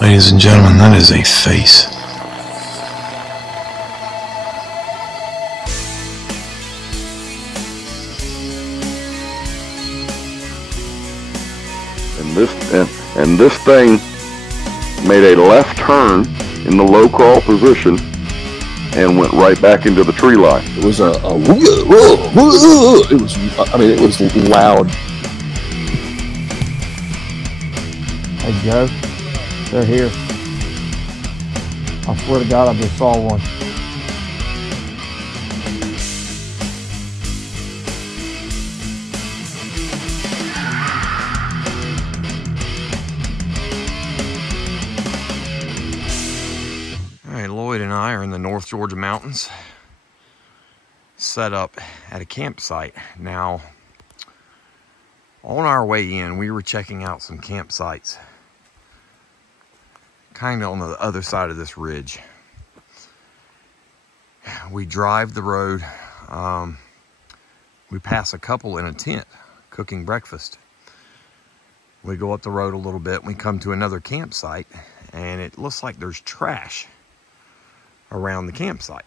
Ladies and gentlemen, that is a face. And this thing made a left turn in the low crawl position and went right back into the tree line. It was it was loud. Hey Joe, they're here. I swear to God, I just saw one. All right, Lloyd and I are in the North Georgia mountains, set up at a campsite. Now, on our way in, we were checking out some campsites kind of on the other side of this ridge. We drive the road. We pass a couple in a tent cooking breakfast. We go up the road a little bit. We come to another campsite, and it looks like there's trash around the campsite.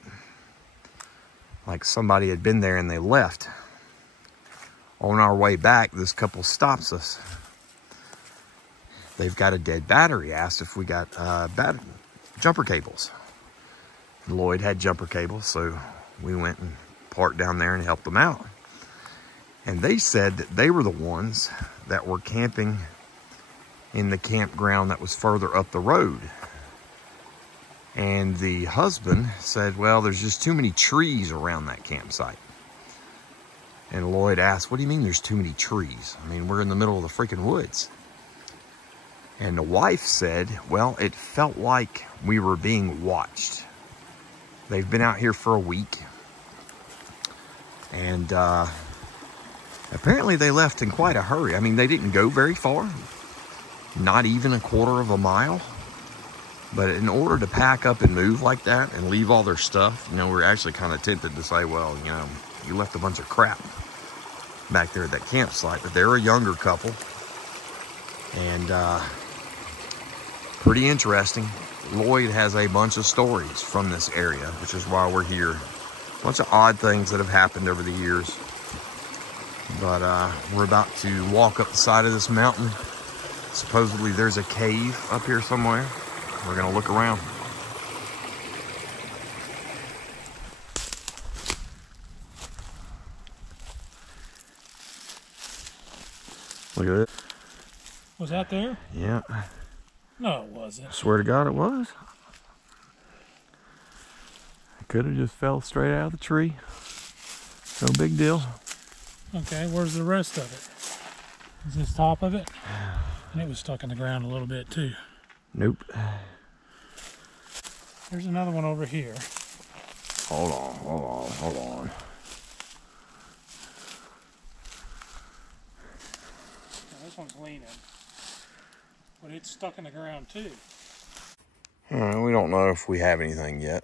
Like somebody had been there and they left. On our way back, this couple stops us. They've got a dead battery. Asked if we got jumper cables. Lloyd had jumper cables, so we went and parked down there and helped them out. And they said that they were the ones that were camping in the campground that was further up the road. And the husband said, well, there's just too many trees around that campsite. And Lloyd asked, what do you mean there's too many trees? I mean, we're in the middle of the freaking woods. And the wife said, well, it felt like we were being watched. They've been out here for a week. And apparently they left in quite a hurry. I mean, they didn't go very far, not even a quarter of a mile. But in order to pack up and move like that and leave all their stuff, you know, we're actually kind of tempted to say, well, you know, you left a bunch of crap back there at that campsite. But they're a younger couple. And pretty interesting. Lloyd has a bunch of stories from this area, which is why we're here. A bunch of odd things that have happened over the years. But we're about to walk up the side of this mountain. Supposedly there's a cave up here somewhere. We're gonna look around. Look at it. Was that there? Yeah. No, it wasn't. Swear to God it was. It could have just fell straight out of the tree. No big deal. Okay, where's the rest of it? Is this top of it? And it was stuck in the ground a little bit too. Nope. There's another one over here. Hold on. Now, this one's leaning, but it's stuck in the ground too. We don't know if we have anything yet,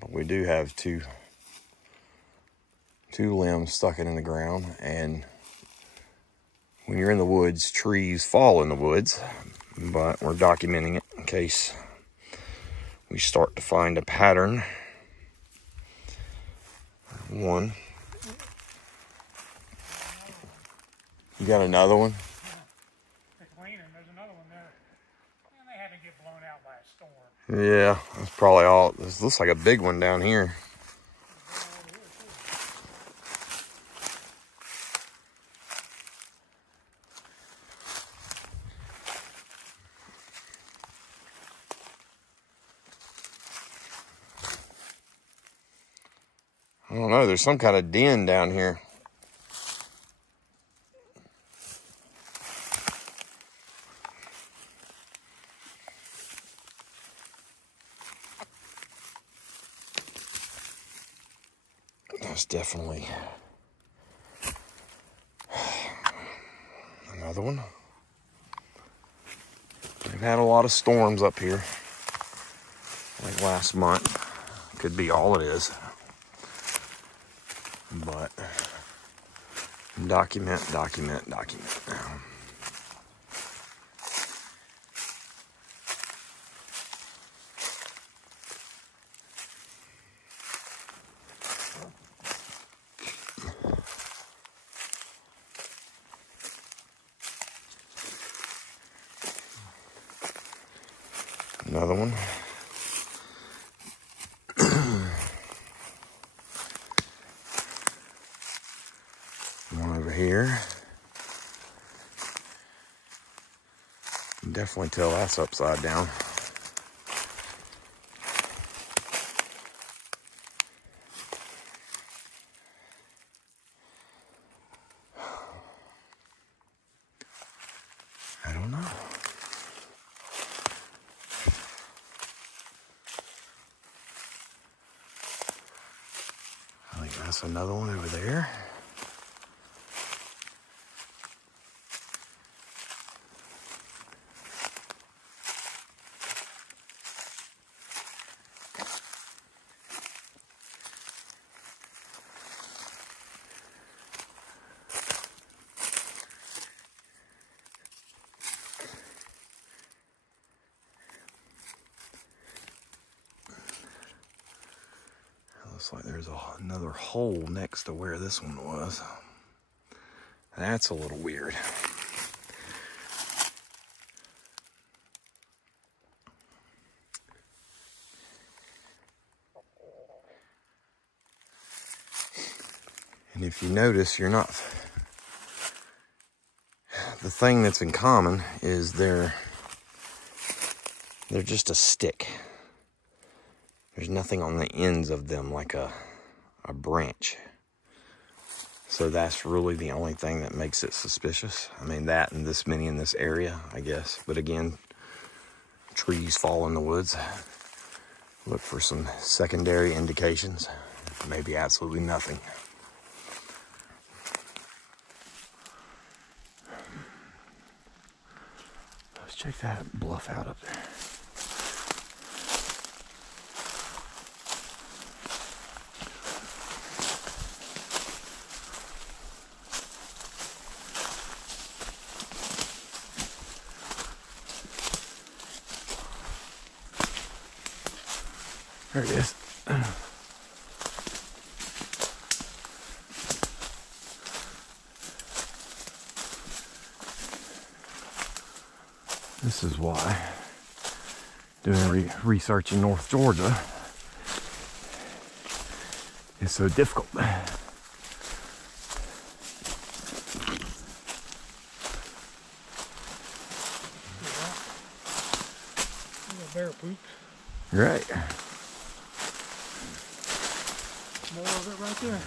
but we do have two limbs stuck in the ground. And when you're in the woods, trees fall in the woods, but we're documenting it in case we start to find a pattern. One. You got another one? It's leaning. There's another one there. And they had to get blown out by a storm. Yeah, that's probably all. This looks like a big one down here. I don't know, there's some kind of den down here. That's definitely another one. We've had a lot of storms up here, like last month. Could be all it is. But document. Another one. One over here. You can definitely tell that's upside down. I don't know. I think that's another one over there. Looks like there's another hole next to where this one was. That's a little weird. And if you notice, you're not... The thing that's in common is they're just a stick. There's nothing on the ends of them like a branch. So that's really the only thing that makes it suspicious. I mean, that and this many in this area, I guess. But again, trees fall in the woods. Look for some secondary indications. Maybe absolutely nothing. Let's check that bluff out up there. There it is. This is why doing research in North Georgia is so difficult. Bear poop. Right. More of it right there.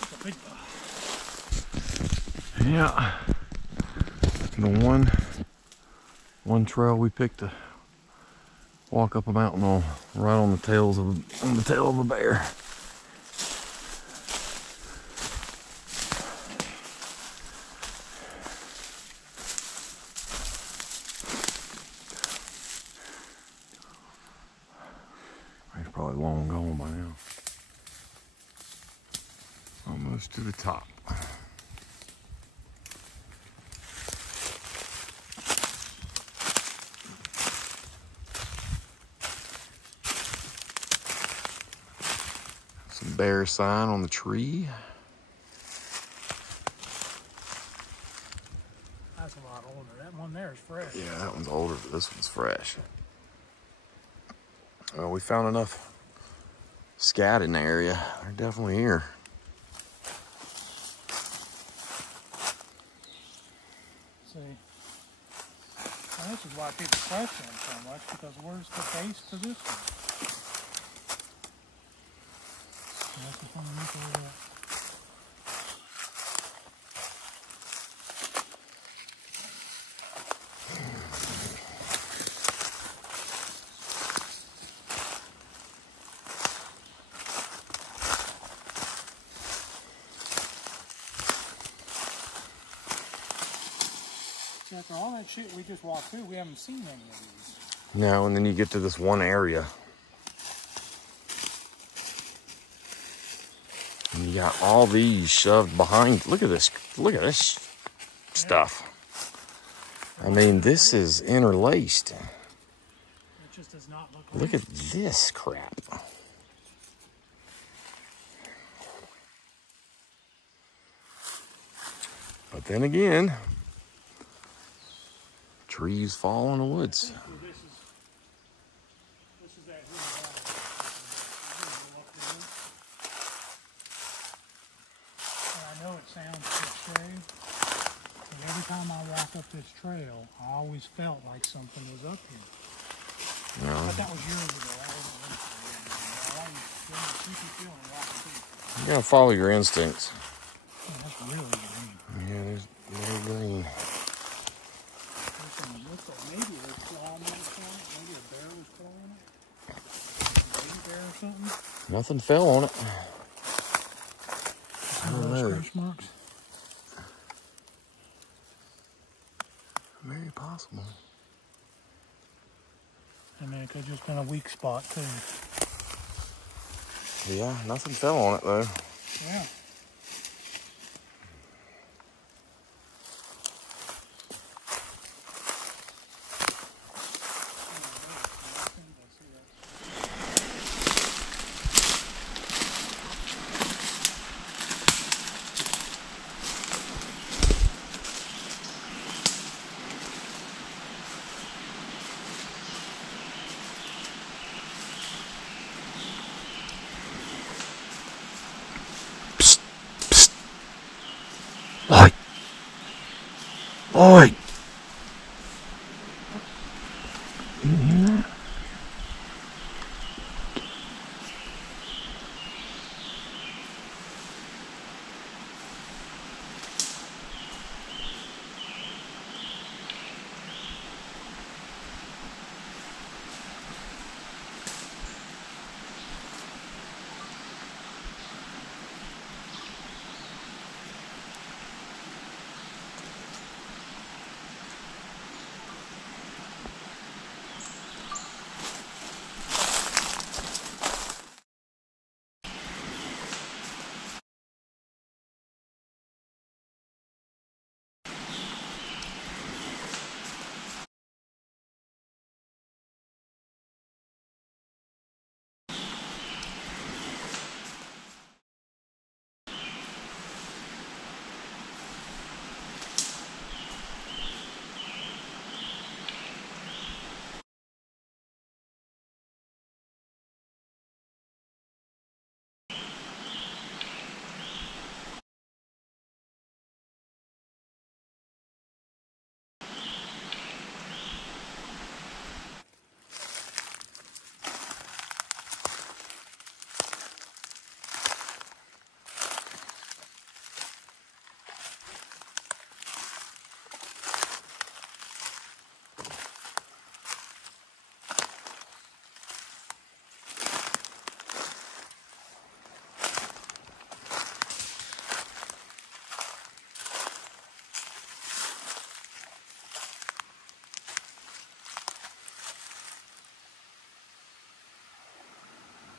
That's a big one. Yeah. The one trail we picked to walk up a mountain on, right on the tail of a bear. He's probably long gone by now. Almost to the top. Some bear sign on the tree. That's a lot older. That one there is fresh. Yeah, that one's older, but this one's fresh. Well, we found enough scat in the area. They're definitely here. See, now this is why people question them so much, because where's the base to this one? That's just underneath all that. After all that shit we just walked through, we haven't seen any of these. No, and then you get to this one area. And you got all these shoved behind. Look at this stuff. I mean, this is interlaced. It just does not look Look at this crap. But then again, trees fall in the woods. time I walk up this trail, I always felt like something was up here. No. But that was years ago. I wasn't listening to it. I always feel a creepy feeling walking through. You gotta follow your instincts. Yeah, that's really green. Yeah, there's very green. There's some, looks like maybe there's claw marks on it. Maybe a bear was clawing it. A baby bear or something. Nothing fell on it. I don't know. Scratch marks. Very possible. I mean, it could have just been a weak spot too. Yeah, nothing fell on it though. Yeah. Loyd! Loyd! You hear that?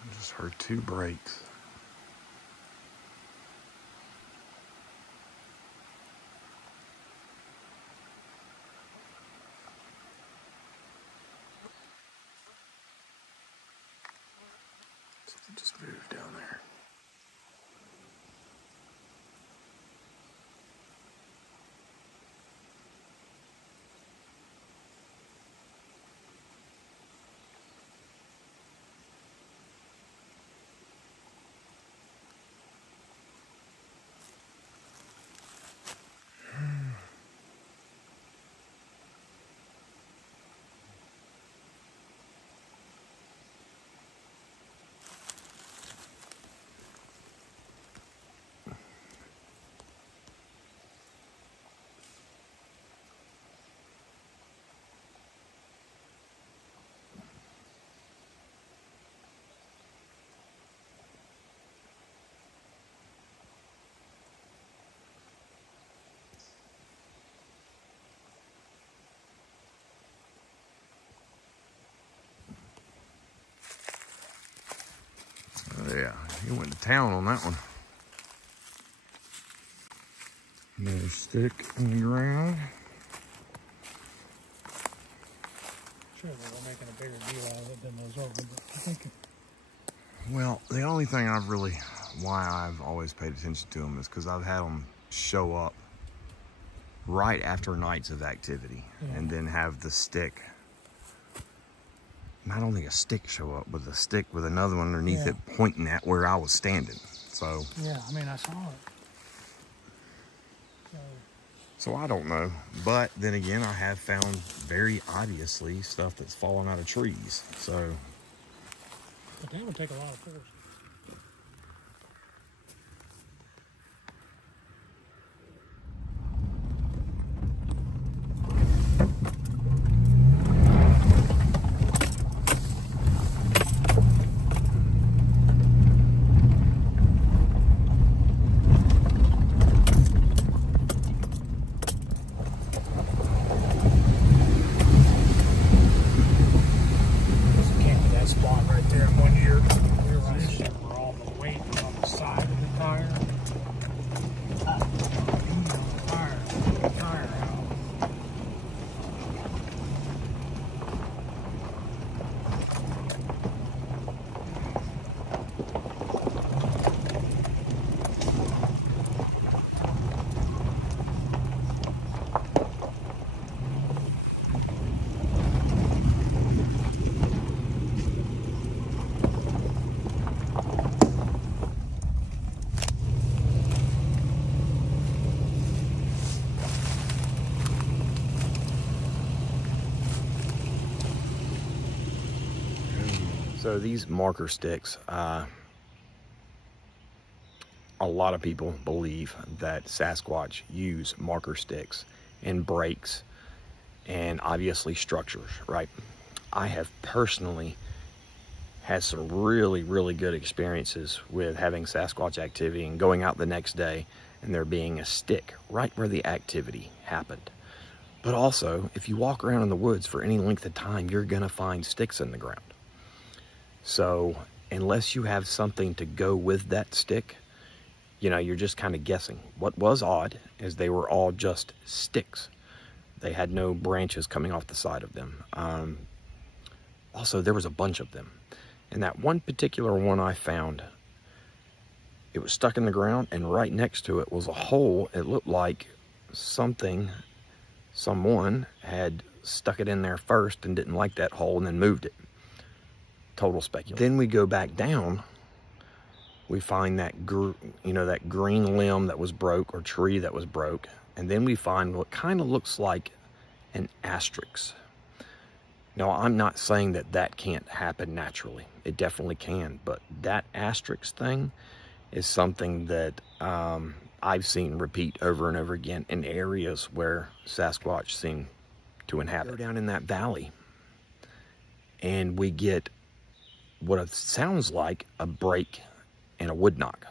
I just heard 2 brakes. Something just moved down there. Yeah, he went to town on that one. Another stick in the ground. Sure, they were making a bigger deal out of it than those over, but I think. Well, the only thing why I've always paid attention to them is because I've had them show up right after nights of activity, and then have the stick. Not only a stick show up, but a stick with another one underneath it pointing at where I was standing. So yeah, I mean, I saw it. So So I don't know. But then again, I have found very obviously stuff that's fallen out of trees. So. But that would take a lot of force. So these marker sticks, a lot of people believe that Sasquatch use marker sticks in breaks and obviously structures, right? I have personally had some really, really good experiences with having Sasquatch activity and going out the next day and there being a stick right where the activity happened. But also, if you walk around in the woods for any length of time, you're gonna find sticks in the ground. So unless you have something to go with that stick, you know, you're just kind of guessing. What was odd is they were all just sticks. They had no branches coming off the side of them. Also, there was a bunch of them. And that one particular one I found, it was stuck in the ground, and right next to it was a hole. It looked like someone had stuck it in there first and didn't like that hole and then moved it. Total speculation. Then we go back down, we find that that green limb that was broke, or tree that was broke, and then we find what kind of looks like an asterisk. Now, I'm not saying that that can't happen naturally. It definitely can, but that asterisk thing is something that I've seen repeat over and over again in areas where Sasquatch seem to inhabit. Go down in that valley, and we get what it sounds like a break and a wood knock.